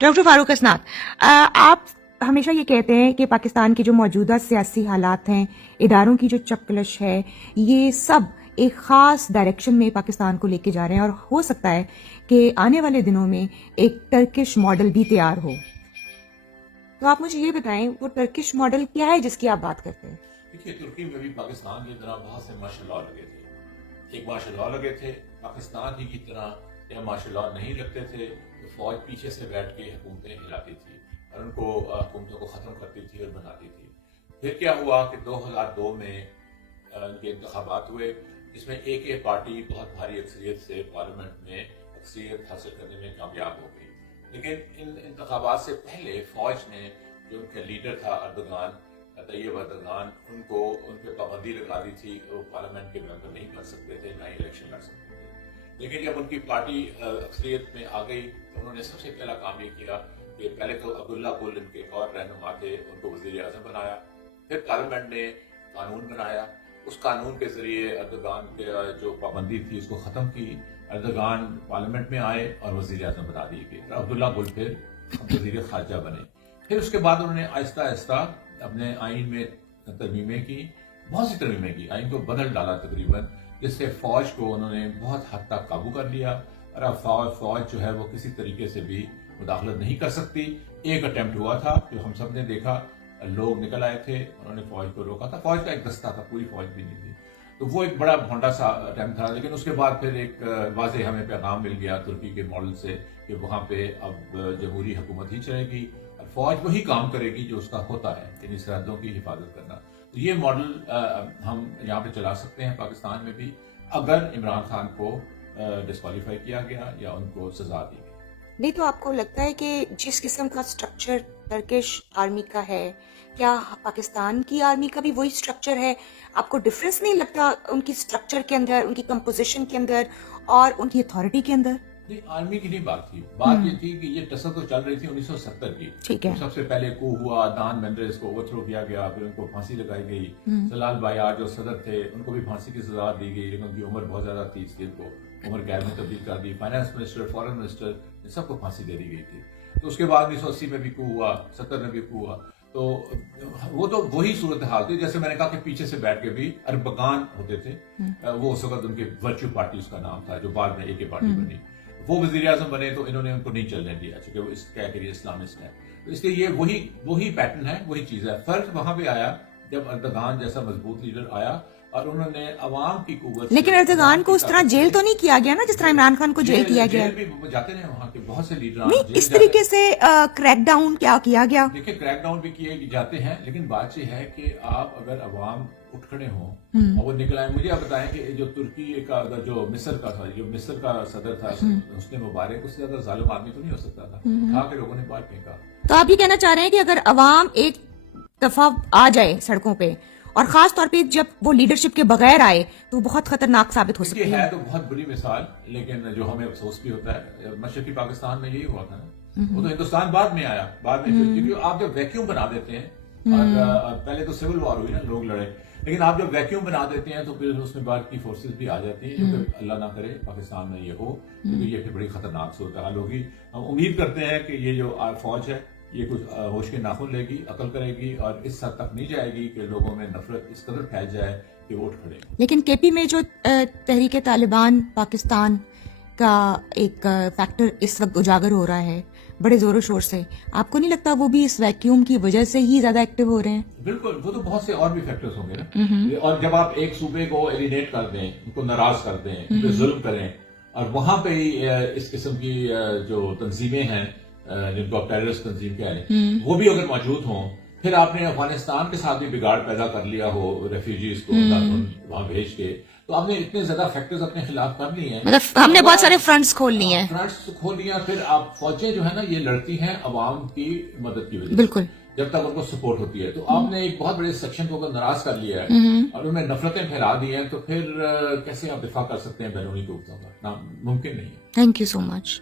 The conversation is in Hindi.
डॉक्टर फारूक असनाद, आप हमेशा ये कहते हैं कि पाकिस्तान के जो मौजूदा सियासी हालात हैं, इदारों की जो चपकलश है, ये सब एक ख़ास डायरेक्शन में पाकिस्तान को लेके जा रहे हैं और हो सकता है कि आने वाले दिनों में एक टर्किश मॉडल भी तैयार हो। तो आप मुझे ये बताएं, वो टर्किश मॉडल क्या है जिसकी आप बात करते हैं? देखिए, तुर्की में भी पाकिस्तान की तरह बहुत से मार्शल लॉ लगे थे। एक मार्शल लॉ लगे थे, पाकिस्तान ही की तरह यह मार्शल लॉ नहीं लगते थे तो फौज पीछे से बैठ के हुकूमतें हिलाती थी और उनको हुकूमतों को ख़त्म करती थी और बनाती थी। फिर क्या हुआ कि 2002 में इनके इंतखाबात हुए, जिसमें एक पार्टी बहुत भारी अक्सरियत से पार्लियामेंट में अक्सरियत हासिल करने में कामयाब हो गई। लेकिन इन इंतखाबात से पहले फौज ने, जो उनका लीडर था अर्दोगान, तैयब अर्दोगान, उनको उन पर पाबंदी लगा दी थी। वो पार्लियामेंट के मेंबर नहीं बन सकते थे, ना ही इलेक्शन लड़ सकते थे। लेकिन जब उनकी पार्टी अक्सरियत में आ गई तो उन्होंने सबसे पहला काम ये किया कि पहले तो अब्दुल्ला गुल, इनके एक और रहनुमा थे, उनको वजीर आजम बनाया। फिर पार्लियामेंट ने कानून बनाया, उस कानून के जरिए अर्दोगान के जो पाबंदी थी उसको खत्म की। अर्दोगान पार्लियामेंट में आए और वजीर आजम बना दिए गए। अब्दुल्ला गुल फिर वजीर खारजा बने। फिर उसके बाद उन्होंने आहिस्ता आहिस्ता अपने आइन में तरमीमें की, बहुत सी तरमीमें की, आइन को बदल डाला तकरीबन, जिससे फौज को उन्होंने बहुत हद तक काबू कर लिया। और अब फौज जो है वो किसी तरीके से भी मुदाखलत नहीं कर सकती। एक अटेम्प्ट हुआ था जो हम सब ने देखा, लोग निकल आए थे, उन्होंने फौज को रोका था। फौज का एक दस्ता था, पूरी फौज भी नहीं थी, तो वो एक बड़ा भोंडा सा अटेम्प्ट था। लेकिन उसके बाद फिर एक वाज़ेह हमें पैगाम मिल गया तुर्की के मॉडल से कि वहां पे अब जमहूरी हुकूमत ही चलेगी और फौज वही काम करेगी जो उसका होता है, यानी सरहदों की हिफाजत करना। तो ये मॉडल हम यहाँ पे चला सकते हैं पाकिस्तान में भी, अगर इमरान खान को डिस्क्वालीफाई किया गया या उनको सजा दी गई। नहीं तो आपको लगता है कि जिस किस्म का स्ट्रक्चर टर्किश आर्मी का है, क्या पाकिस्तान की आर्मी का भी वही स्ट्रक्चर है? आपको डिफरेंस नहीं लगता उनकी स्ट्रक्चर के अंदर, उनकी कंपोजिशन के अंदर और उनकी अथॉरिटी के अंदर? नहीं, आर्मी की नहीं बात थी। बात ये थी कि ये टसल तो चल रही थी 1970 की। ठीक है। तो सबसे पहले कू हुआ, दान मेंडेस को ओवरथ्रो किया गया, फिर उनको फांसी लगाई गई। सलाल बायार जो सदर थे उनको भी फांसी की सजा दी गई, लेकिन उनकी उम्र बहुत ज्यादा थी, इसलिए उनको उम्र कैद में तब्दील कर दी। फाइनेंस मिनिस्टर, फॉरेन मिनिस्टर, सबको फांसी दे दी गई थी। तो उसके बाद 1980 में भी कू हुआ, 70 में भी कू हुआ। तो वो तो वही सूरत हाल थी, जैसे मैंने कहा कि पीछे से बैठ के भी अरबगान होते थे। वो उस वक्त उनके वर्च्यू पार्टी उसका नाम था, जो बाद में एक पार्टी बनी। वो वजीर आजम बने तो इन्होंने उनको नहीं चलने दिया, चूंकि वो इस कैटेगरी इस्लामिस्ट है। तो इसलिए ये वही पैटर्न है, वही चीज है। फर्क वहां पे आया जब अर्दोगान जैसा मजबूत लीडर आया और उन्होंने अवाम की कुव्वत। लेकिन अर्दोगान को उस तरह जेल तो नहीं किया गया ना, जिस तरह इमरान खान को जेल किया गया। भी जाते रहे वहां के बहुत से लीडर। नहीं, इस तरीके से क्रैकडाउन क्या किया गया? देखिए, क्रैकडाउन भी किए जाते हैं, लेकिन बात यह है कि आप अगर अवाम उठ खड़े हों और वो निकल आए। मुझे आप बताएं कि जो तुर्की का, जो मिस्र का था, जो मिस्र का सदर था उसने मुबारक, उससे ज्यादा जालिम आदमी तो नहीं हो सकता था। उठा के लोगों ने बाहर फेंका। तो आप ये कहना चाह रहे हैं कि अगर अवाम एक दफा आ जाए सड़कों पे, और खास तौर पे जब वो लीडरशिप के बगैर आए, तो बहुत खतरनाक साबित हो सकती है। तो बहुत बुरी मिसाल, लेकिन जो हमें अफसोस भी होता है, मशरकी पाकिस्तान में यही हुआ था ना। वो तो हिंदुस्तान बाद में आया, बाद में, क्योंकि आप जब वैक्यूम बना देते हैं, और पहले तो सिविल वॉर हुई ना, लोग लड़े, लेकिन आप जब वैक्यूम बना देते हैं तो फिर उसमें बाहर की फोर्सेस भी आ जाती हैं, जो कि अल्लाह ना करे पाकिस्तान में ये हो, क्योंकि ये फिर बड़ी खतरनाक सूरत हाल होगी। हम उम्मीद करते हैं कि ये जो फौज है ये कुछ होश के नाखुन लेगी, अकल करेगी और इस हद तक नहीं जाएगी कि लोगों में नफरत इस कदर फैल जाए कि वो उठ खड़े। लेकिन केपी में जो तहरीक तालिबान पाकिस्तान का एक फैक्टर इस वक्त उजागर हो रहा है बड़े जोरों शोर से, आपको नहीं लगता वो भी इस वैक्यूम की वजह से ही ज्यादा एक्टिव हो रहे हैं? बिल्कुल, वो तो बहुत से और भी फैक्टर्स होंगे ना। और जब आप एक सूबे को एलिनेट कर दें, उनको नाराज कर दें, उन पे जुल्म करें, और वहां पे ही इस किस्म की जो तंजीमें हैं जिनको आप टेररिस्ट तंजीम कहें, वो भी अगर मौजूद हों, फिर आपने अफगानिस्तान के साथ भी बिगाड़ पैदा कर लिया हो, रेफ्यूजीज को वहां भेज के, तो आपने इतने ज्यादा फैक्टर्स अपने खिलाफ कर लिए हैं। मतलब हमने बहुत सारे फ्रंट्स खोल लिए हैं। फ्रंट्स खोल लिया, फिर आप फौजें जो है ना, ये लड़ती हैं अवाम की मदद की वजह से, बिल्कुल, जब तक उनको सपोर्ट होती है। तो आपने एक बहुत बड़े सेक्शन को अगर नाराज कर लिया है और उनमें नफरतें फैला दी हैं, तो फिर कैसे आप दिफा कर सकते हैं बैरूनी कुव्वतों का? मुमकिन नहीं है। Thank you so much.